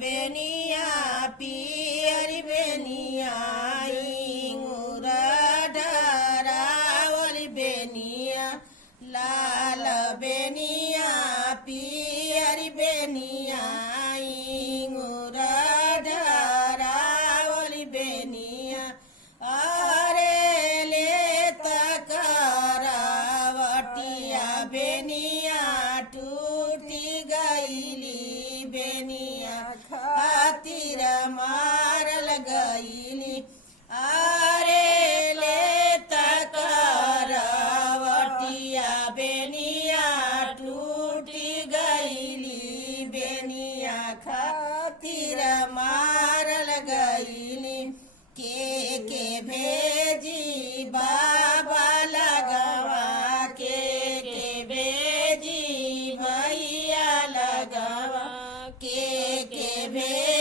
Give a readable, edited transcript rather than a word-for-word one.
बेनिया पियरी बेनिया इंगुर ढरावली बेनिया लाल बेनिया पियरी बेनिया इंगुर ढरावली बेनिया अरे ले तकरावटिया बेनिया टूटी गईली बेनिया खातिर मारल गईली अरे ले तकरावटिया बेनिया टूटी गईली बेनिया खातिर मारल गईली के भेजी बाबा लगवा के भेजी भैया लगवा के भेजी